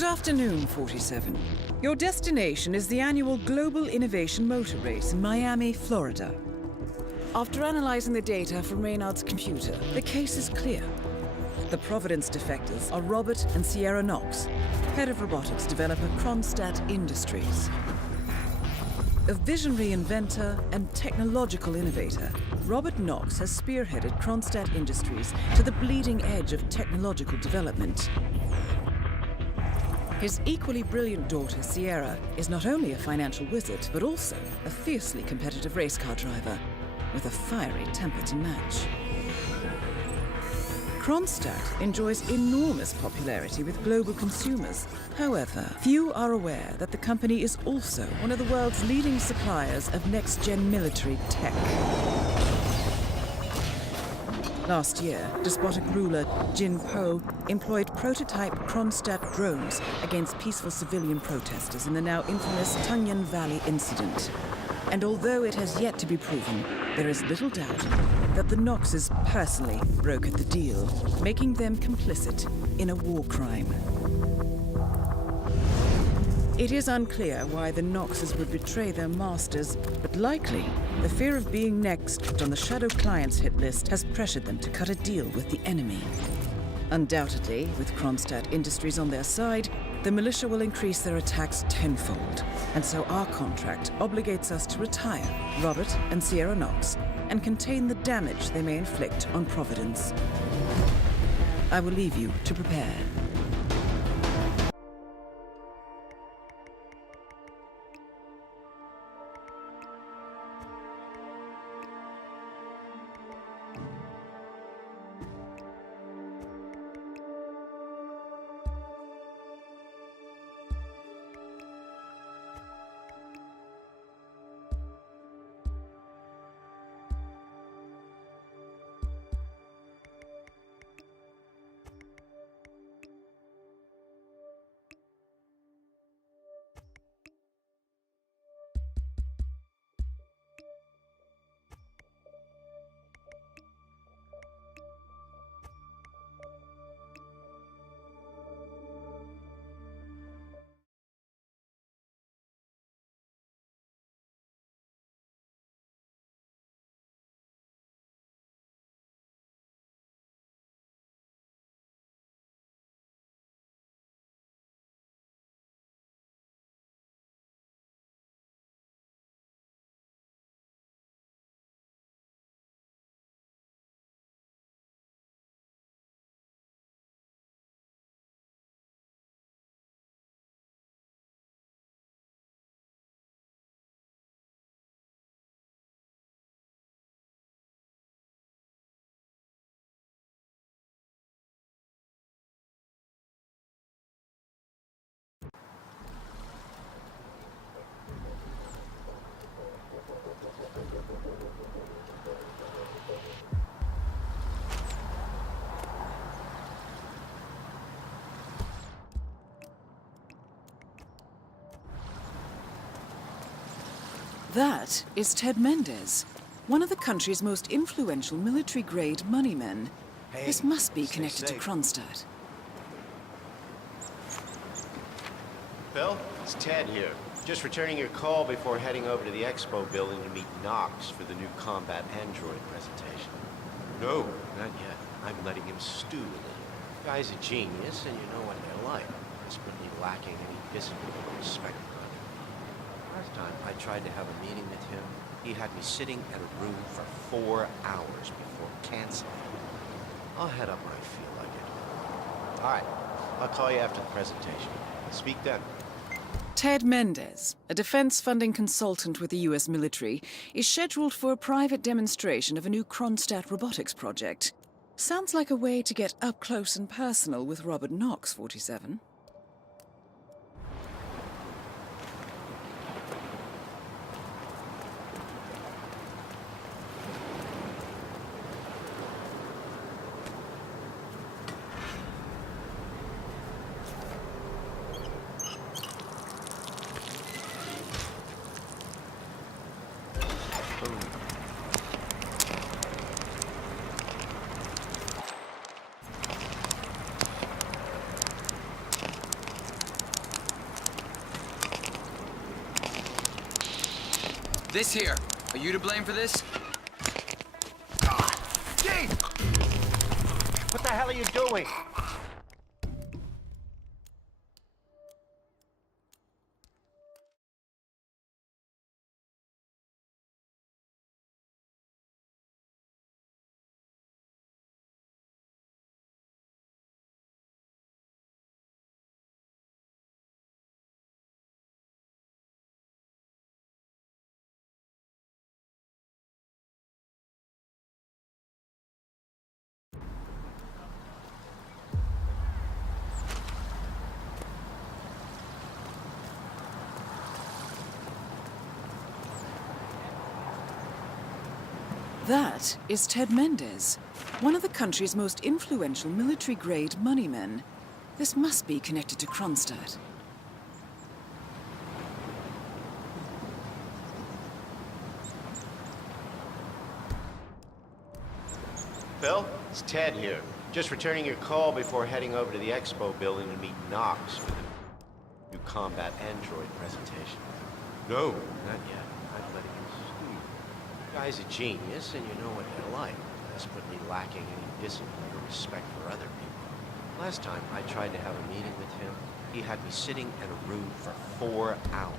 Good afternoon, 47. Your destination is the annual Global Innovation Motor Race in Miami, Florida. After analyzing the data from Reynard's computer, the case is clear. The Providence defectors are Robert and Sierra Knox, head of robotics developer Kronstadt Industries. A visionary inventor and technological innovator, Robert Knox has spearheaded Kronstadt Industries to the bleeding edge of technological development. His equally brilliant daughter, Sierra, is not only a financial wizard, but also a fiercely competitive race car driver, with a fiery temper to match. Kronstadt enjoys enormous popularity with global consumers. However, few are aware that the company is also one of the world's leading suppliers of next-gen military tech. Last year, despotic ruler Jin Po employed prototype Kronstadt drones against peaceful civilian protesters in the now infamous Tungan Valley incident. And although it has yet to be proven, there is little doubt that the Knoxes personally brokered the deal, making them complicit in a war crime. It is unclear why the Knoxes would betray their masters, but likely the fear of being next on the Shadow Clients hit list has pressured them to cut a deal with the enemy. Undoubtedly, with Kronstadt Industries on their side, the militia will increase their attacks tenfold, and so our contract obligates us to retire Robert and Sierra Knox and contain the damage they may inflict on Providence. I will leave you to prepare. That is Ted Mendez, one of the country's most influential military-grade moneymen. Hey, this must be connected to safe. Kronstadt. Phil, it's Ted here. Just returning your call before heading over to the expo building to meet Knox for the new combat android presentation. No, not yet. I'm letting him stew a little. The guy's a genius, and you know what they're like. Desperately lacking any physical respect. Last time I tried to have a meeting with him, he had me sitting at a room for 4 hours before canceling. I'll head up when I feel like it. All right, I'll call you after the presentation. Speak then. Ted Mendez, a defense funding consultant with the US military, is scheduled for a private demonstration of a new Kronstadt robotics project. Sounds like a way to get up close and personal with Robert Knox, 47. This here. Are you to blame for this? Chief! What the hell are you doing? That is Ted Mendez, one of the country's most influential military-grade moneymen. This must be connected to Kronstadt. Bill, it's Ted here. Just returning your call before heading over to the expo building to meet Knox for the new combat android presentation. No, not yet. I'd let him stew. The guy's a genius, and you know what they're like. Desperately lacking any discipline or respect for other people. Last time I tried to have a meeting with him, he had me sitting in a room for 4 hours.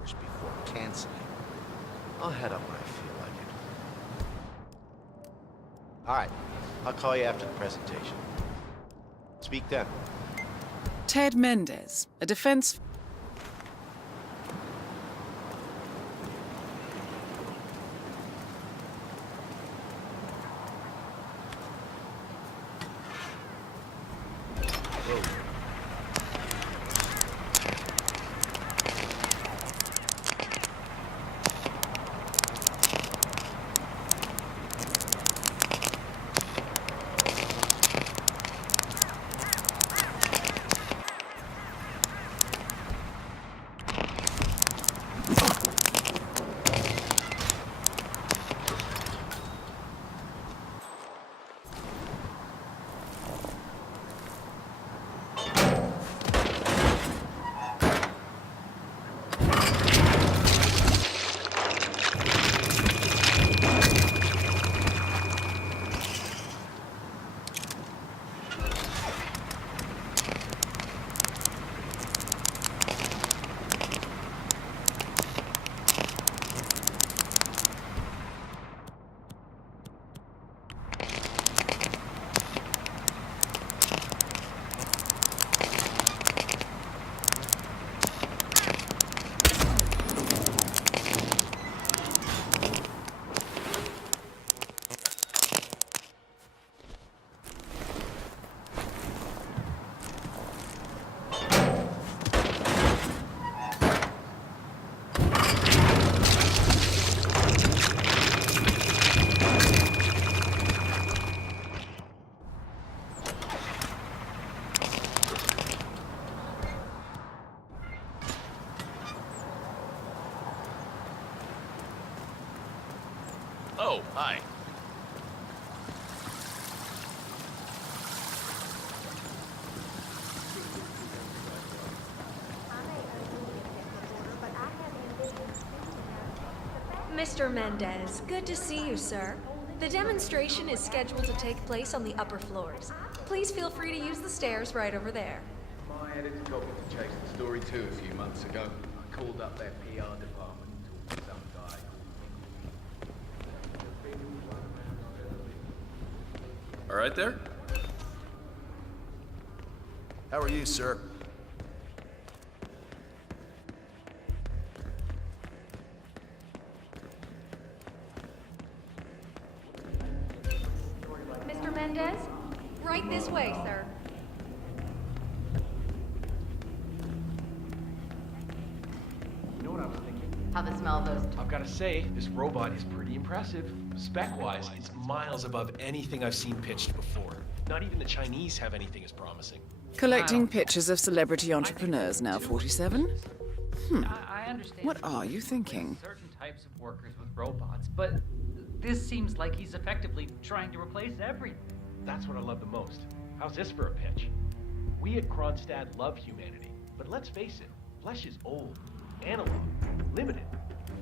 Before canceling. I'll head up when I feel like it. All right. I'll call you after the presentation. Speak then. Ted Mendez, a defense... Oh, hi. Mr. Mendez, good to see you, sir. The demonstration is scheduled to take place on the upper floors. Please feel free to use the stairs right over there. My editor got me to chase the story too a few months ago. I called up their PR department and talked to some guy. All right there? How are you, sir? Mr. Mendez? Right this way, sir. You know what I was thinking? How the smell of those I've got to say, this robot is pretty impressive. Spec-wise, it's miles above anything I've seen pitched before. Not even the Chinese have anything as promising. Collecting pictures of celebrity entrepreneurs now, 47? I understand. What are you thinking? Certain types of workers with robots, but this seems like he's effectively trying to replace everything. That's what I love the most. How's this for a pitch? We at Kronstadt love humanity, but let's face it, flesh is old, analog, limited.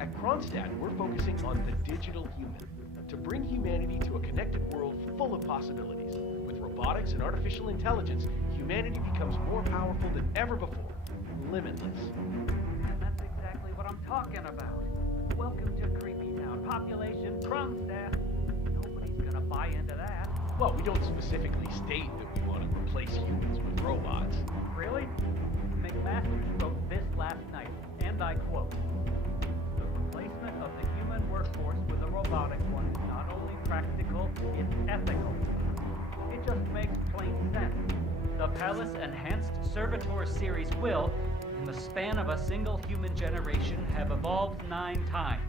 At Kronstadt, we're focusing on the digital human, to bring humanity to a connected world full of possibilities. With robotics and artificial intelligence, humanity becomes more powerful than ever before, limitless. And that's exactly what I'm talking about. Welcome to Creepy Town. Population Kronstadt. Nobody's gonna buy into that. Well, we don't specifically state that we want to replace humans with robots. Really? McMasters wrote this last night, and I quote, "The replacement of the human workforce with a robotic one is not only practical, it's ethical." It just makes plain sense. The Palace Enhanced Servitor series will, in the span of a single human generation, have evolved 9 times.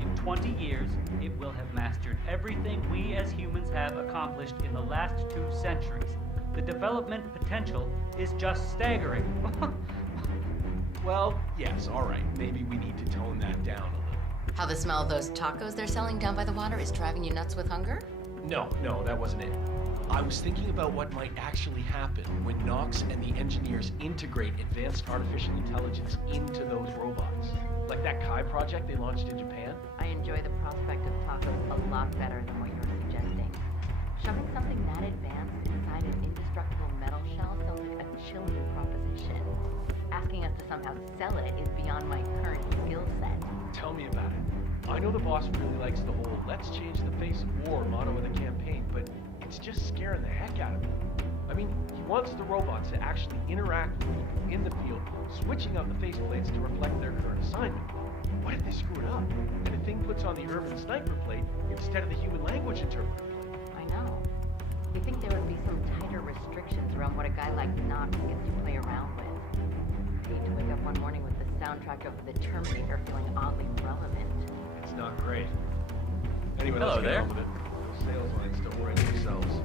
In 20 years, it will have mastered everything we as humans have accomplished in the last 2 centuries. The development potential is just staggering. Well, yes, all right. Maybe we need to tone that down a little. How the smell of those tacos they're selling down by the water is driving you nuts with hunger? No, that wasn't it. I was thinking about what might actually happen when Knox and the engineers integrate advanced artificial intelligence into those robots. Like that Kai project they launched in Japan. I enjoy the prospect of tacos a lot better than what you're suggesting. Shoving something that advanced inside an indestructible metal shell sounds like a chilling proposition. Asking us to somehow sell it is beyond my current skill set. Tell me about it. I know the boss really likes the whole "let's change the face of war" motto of the campaign, but it's just scaring the heck out of me. I mean, he wants the robots to actually interact with people in the field, switching out the faceplates to reflect their current assignment. What if they screw it up, and the thing puts on the urban sniper plate instead of the human language interpreter plate? I know. You'd think there would be some tighter restrictions around what a guy like Knox gets to play around with. I hate to wake up one morning with the soundtrack of The Terminator feeling oddly relevant. It's not great. Anyway, Hello let's get there. on with it. Those sales lines don't write themselves.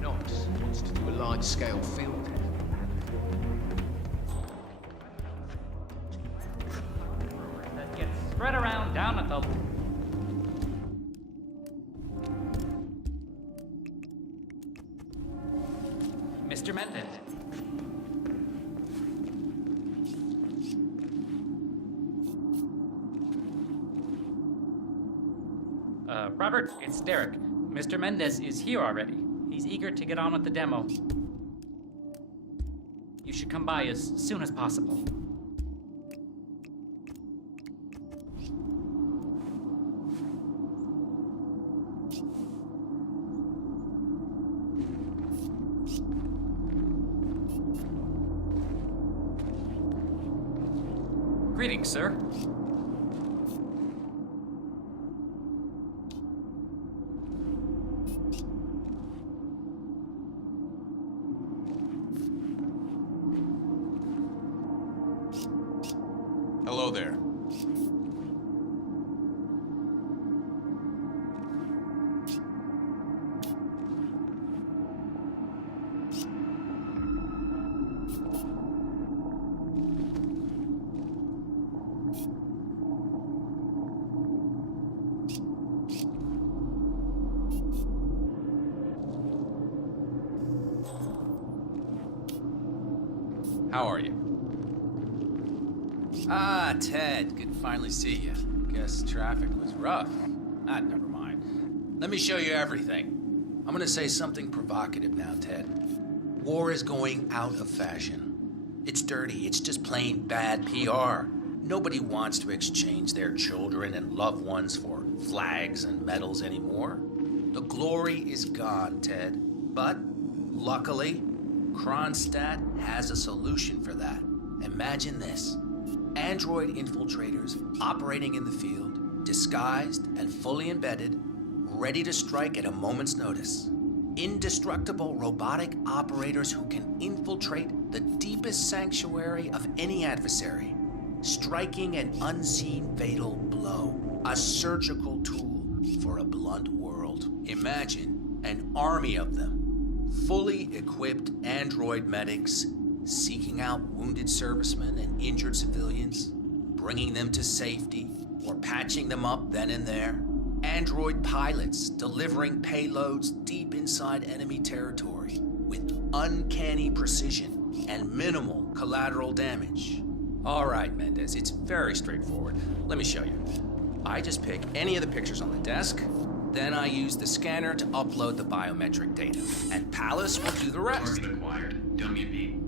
Knox wants to do a large-scale field test. That gets spread around down at the... Mr. Mendez. Robert, it's Derek. Mr. Mendez is here already. He's eager to get on with the demo. You should come by as soon as possible. Greetings, sir. Hello there. How are you? Ah, Ted, good to finally see you. Guess traffic was rough. Ah, never mind. Let me show you everything. I'm gonna say something provocative now, Ted. War is going out of fashion. It's dirty, it's just plain bad PR. Nobody wants to exchange their children and loved ones for flags and medals anymore. The glory is gone, Ted. But, luckily, Kronstadt has a solution for that. Imagine this. Android infiltrators operating in the field, disguised and fully embedded, ready to strike at a moment's notice. Indestructible robotic operators who can infiltrate the deepest sanctuary of any adversary, striking an unseen fatal blow, a surgical tool for a blunt world. Imagine an army of them, fully equipped android medics, seeking out wounded servicemen and injured civilians, bringing them to safety, or patching them up then and there. Android pilots delivering payloads deep inside enemy territory with uncanny precision and minimal collateral damage. All right, Mendez, it's very straightforward. Let me show you. I just pick any of the pictures on the desk, then I use the scanner to upload the biometric data, and Palace will do the rest. Target acquired. Dummy beat.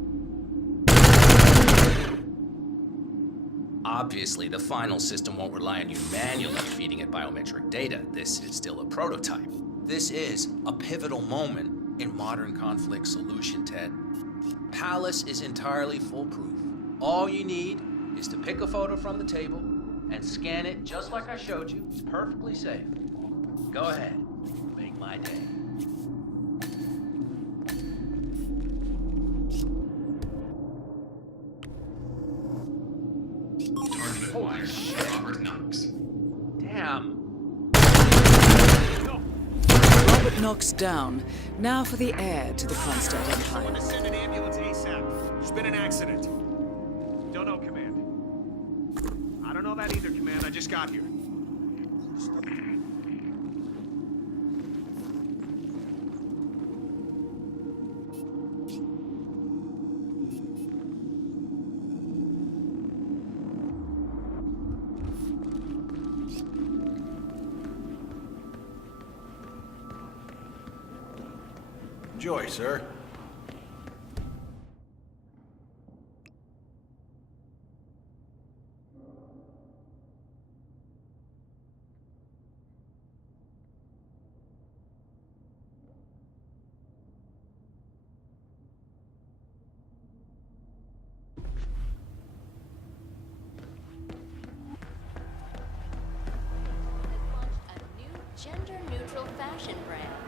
Obviously, the final system won't rely on you manually feeding it biometric data. This is still a prototype. This is a pivotal moment in modern conflict solution, Ted. Palace is entirely foolproof. All you need is to pick a photo from the table and scan it just like I showed you. It's perfectly safe. Go ahead. Make my day. Target acquired. Robert Knox. Damn. Robert Knox down. Now for the heir to the Kronstadt Empire. I want to send an ambulance ASAP. There's been an accident. Don't know, Command. I don't know that either, Command. I just got here. Enjoy, sir. Gender-neutral fashion brand.